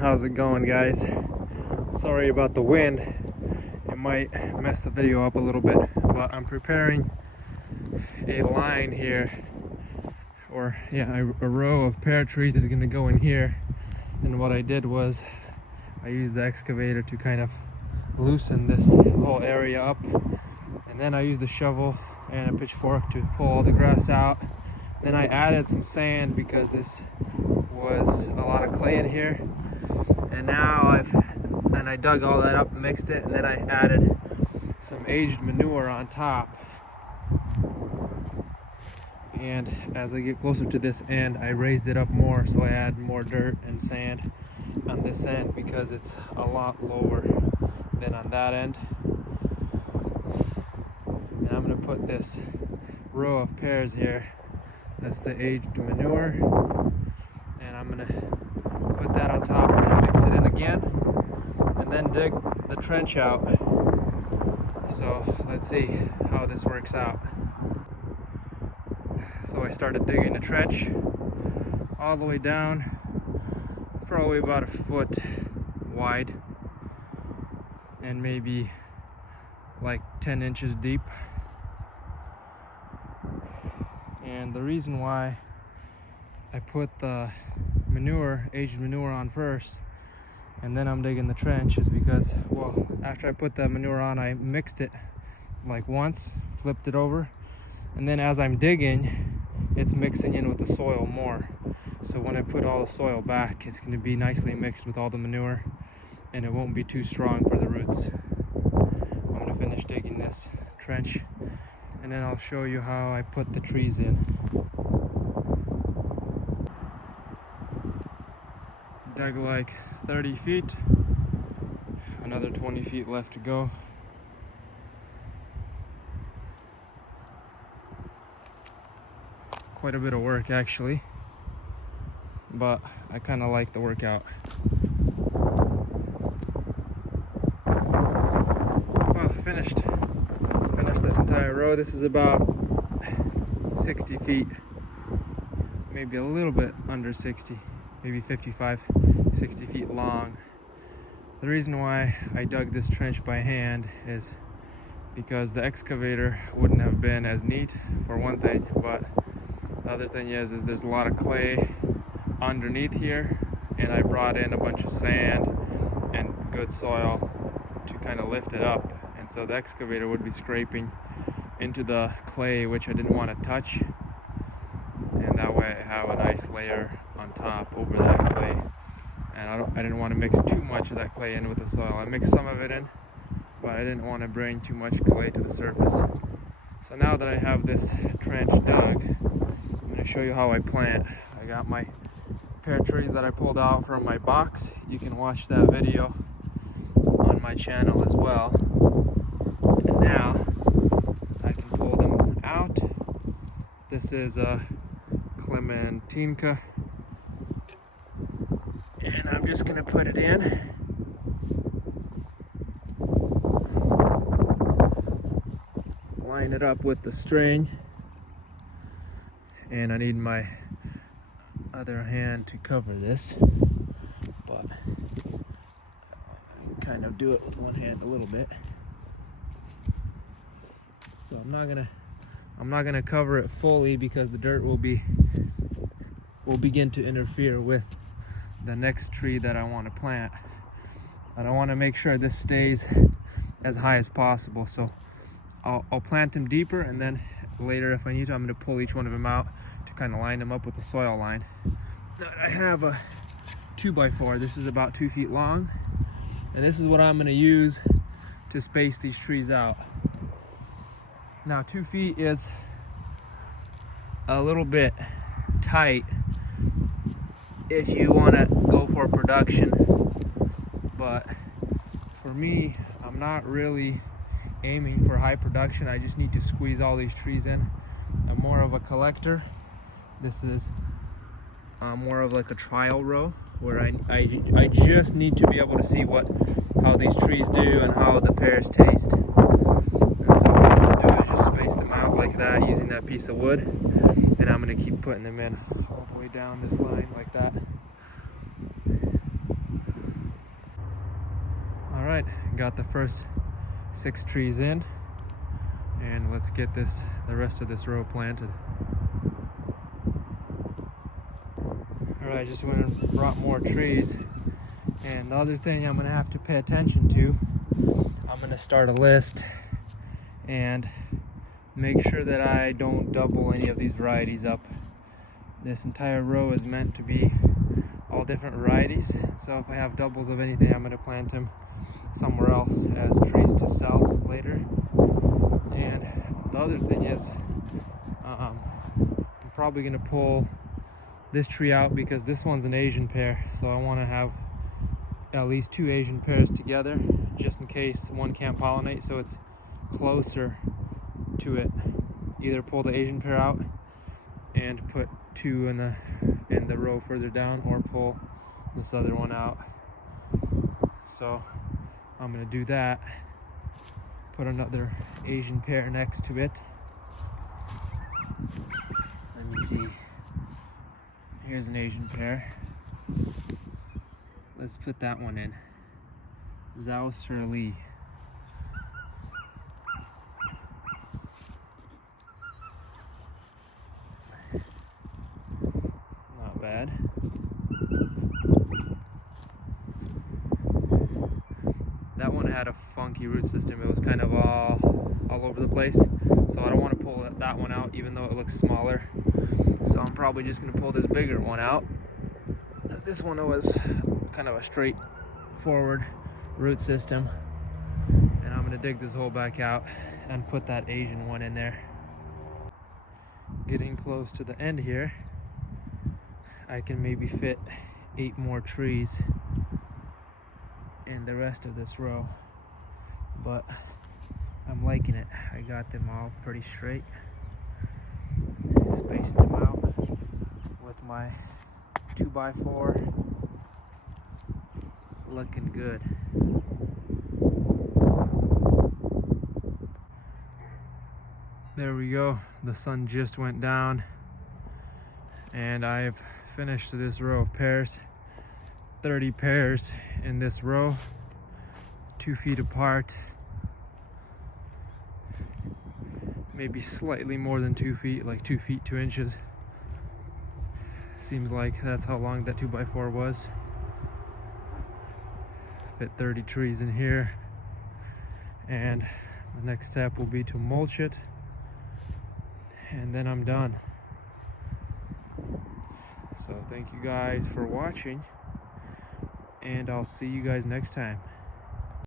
How's it going, guys? Sorry about the wind. It might mess the video up a little bit, but I'm preparing a line here, or yeah, a row of pear trees is going to go in here. And what I did was I used the excavator to kind of loosen this whole area up, and then I used a shovel and a pitchfork to pull all the grass out. Then I added some sand because this was a lot of clay in here, and now I dug all that up, mixed it, and then I added some aged manure on top. And as I get closer to this end, I raised it up more, so I add more dirt and sand on this end because it's a lot lower than on that end. And I'm going to put this row of pears here. That's the aged manure, and I'm going to put that on top and then mix it in again, and then dig the trench out. So let's see how this works out. So I started digging a trench all the way down, probably about a foot wide and maybe like 10 inches deep. And the reason why I put the manure, aged manure, on first and then I'm digging the trench is because, well, after I put the manure on, I mixed it like once, flipped it over, and then as I'm digging, it's mixing in with the soil more. So when I put all the soil back, it's going to be nicely mixed with all the manure, and it won't be too strong for the roots. I'm going to finish digging this trench, and then I'll show you how I put the trees in. Dug like 30 feet, another 20 feet left to go. Quite a bit of work actually, but I kind of like the workout. Well, finished this entire row. This is about 60 feet, maybe a little bit under 60, maybe 55, 60 feet long. The reason why I dug this trench by hand is because the excavator wouldn't have been as neat, for one thing, but the other thing is there's a lot of clay underneath here, and I brought in a bunch of sand and good soil to kind of lift it up, and so the excavator would be scraping into the clay, which I didn't want to touch, and that way I have a nice layer on top over that clay. And I didn't want to mix too much of that clay in with the soil. I mixed some of it in, but I didn't want to bring too much clay to the surface. So now that I have this trench dug, I'm going to show you how I plant. I got my pear trees that I pulled out from my box. You can watch that video on my channel as well. And now I can pull them out. This is a Clementinka, and I'm just going to put it in. Line it up with the string, and I need my other hand to cover this, but I can kind of do it with one hand a little bit. So I'm not gonna cover it fully because the dirt will begin to interfere with the next tree that I want to plant. But I want to make sure this stays as high as possible, so I'll plant them deeper, and then later if I need to, I'm going to pull each one of them out to kind of line them up with the soil line. Now, I have a 2x4. This is about 2 feet long, and this is what I'm going to use to space these trees out. Now 2 feet is a little bit tight if you want to go for production, but for me, I'm not really aiming for high production. I just need to squeeze all these trees in. I'm more of a collector. This is more of like a trial row where I just need to be able to see how these trees do and how the pears taste. And so what I'm going to do is just space them out like that using that piece of wood, and I'm going to keep putting them in all the way down this line like that. got the first 6 trees in, and let's get the rest of this row planted. All right, I just went and brought more trees, and the other thing I'm gonna have to pay attention to, I'm gonna start a list and make sure that I don't double any of these varieties up. This entire row is meant to be all different varieties, so if I have doubles of anything, I'm going to plant them somewhere else as trees to sell later. And the other thing is, I'm probably going to pull this tree out because this one's an Asian pear, so I want to have at least 2 Asian pears together just in case one can't pollinate, so it's closer to it. Either pull the Asian pear out and put 2 in the row further down, or pull this other one out. So I'm gonna do that. Put another Asian pear next to it. Let me see. Here's an Asian pear. Let's put that one in. Zhao Li. Not bad. That one had a funky root system. It was kind of all over the place. So I don't want to pull that one out, even though it looks smaller. So I'm probably just going to pull this bigger one out. This one was kind of a straightforward root system. And I'm going to dig this hole back out and put that Asian one in there. Getting close to the end here, I can maybe fit 8 more trees in the rest of this row, but I'm liking it. I got them all pretty straight, spaced them out with my 2x4, looking good. There we go, the sun just went down and I've finished this row of pears. 30 pears in this row, 2 feet apart, maybe slightly more than 2 feet, like 2 feet 2 inches. Seems like that's how long that 2x4 was. Fit 30 trees in here, and the next step will be to mulch it, and then I'm done. So thank you guys for watching, and I'll see you guys next time.